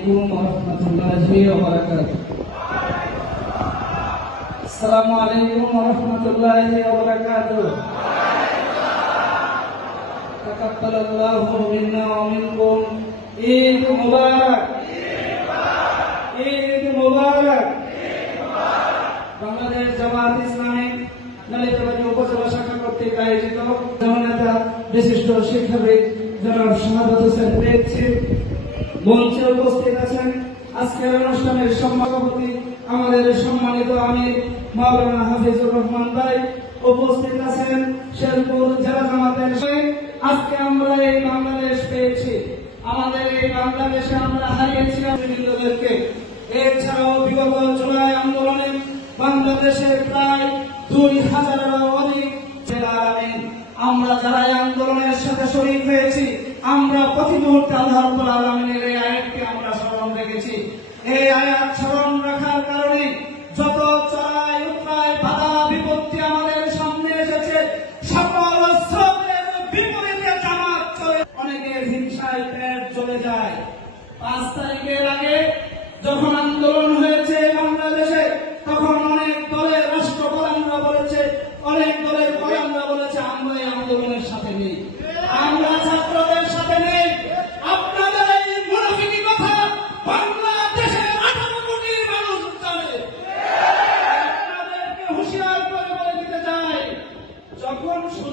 عليكم ورحمة الله وبركاته السلام عليكم ورحمة الله وبركاته تقبل الله منا ومنكم عيد مبارك ঈদ মুবারক বাংলাদেশ জামাত ইসলামী নালিতাবাড়ি উপজেলা শাখা কর্তৃক আয়োজিত জননেতা বিশিষ্ট শিক্ষাবিদ জনাব শাহাদত হোসেন পেয়েছি মঞ্চে উপস্থিত আছেন আজকের অনুষ্ঠানের সভাপতি আমাদের সম্মানিত আমির মাওলানা হাফিজুর রহমান ভাই। উপস্থিত আছেন শেরপুর জেলা জামাতের আজকে আমরা এই বাংলাদেশ পেয়েছি। আমাদের এই বাংলাদেশে আমরা হারিয়েছিলাম বৃন্দদেরকে এছাড়াও বিগত জুলাই আন্দোলনে বাংলাদেশের প্রায় দুই হাজারেরও অধিক আমরা যারা আন্দোলনের সাথে শরীর হয়েছি আমরা প্রতি মুহূর্তে আল্লাহ রাব্বুল আলামিনের এই আয়াতকে আমরা স্মরণ রেখেছি। এই আয়াত স্মরণ রাখার কারণে যত চড়াই উত্রায় বাধা, বিপত্তি আমাদের সামনে এসেছে, সকল স্রোতের বিপরীতে জামাত চলে অনেকের হিংসায় পেট চলে যায়। পাঁচ তারিখের আগে যখন আন্দোলন হয়েছে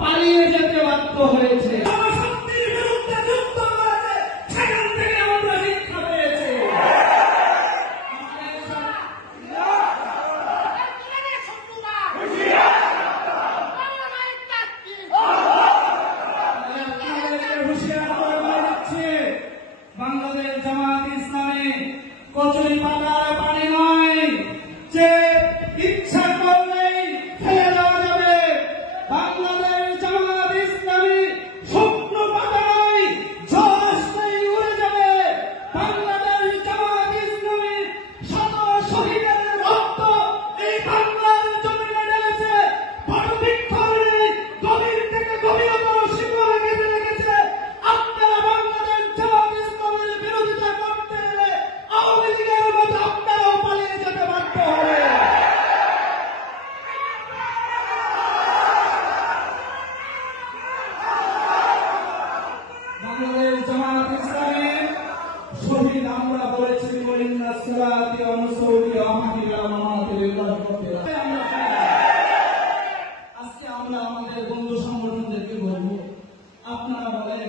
পালিয়ে যেতে বাধ্য হয়েছে। জনশক্তির আমরা আমাদের বন্ধু সংগঠনদেরকে বলব, আপনারা বলেন,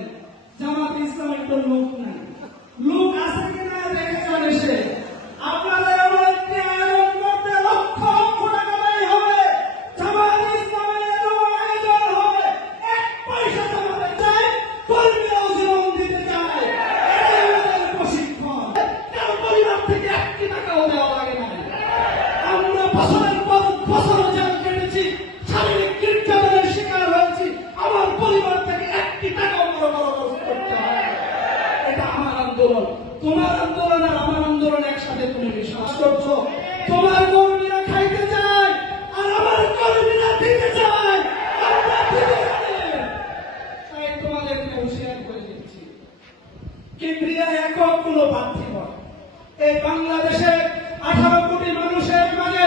জামাত ইসলামের তো লোক নাই। লোক আছে কিনা দেখেছেন এসে? আপনাদের এমন একটি আয়োজন আন্দোলন। তোমার আন্দোলন আর আমার আন্দোলন একসাথে তুমি বিশ্বাস করছ তোমার কর্মীরা খাইতে চায় আর আমার কর্মীরা দিতে চায়। তাই তোমাদেরকে হুঁশিয়ার করে দিচ্ছি কেন্দ্রীয় একক কোনো প্রার্থী নয়। এই বাংলাদেশের আঠারো কোটি মানুষের মাঝে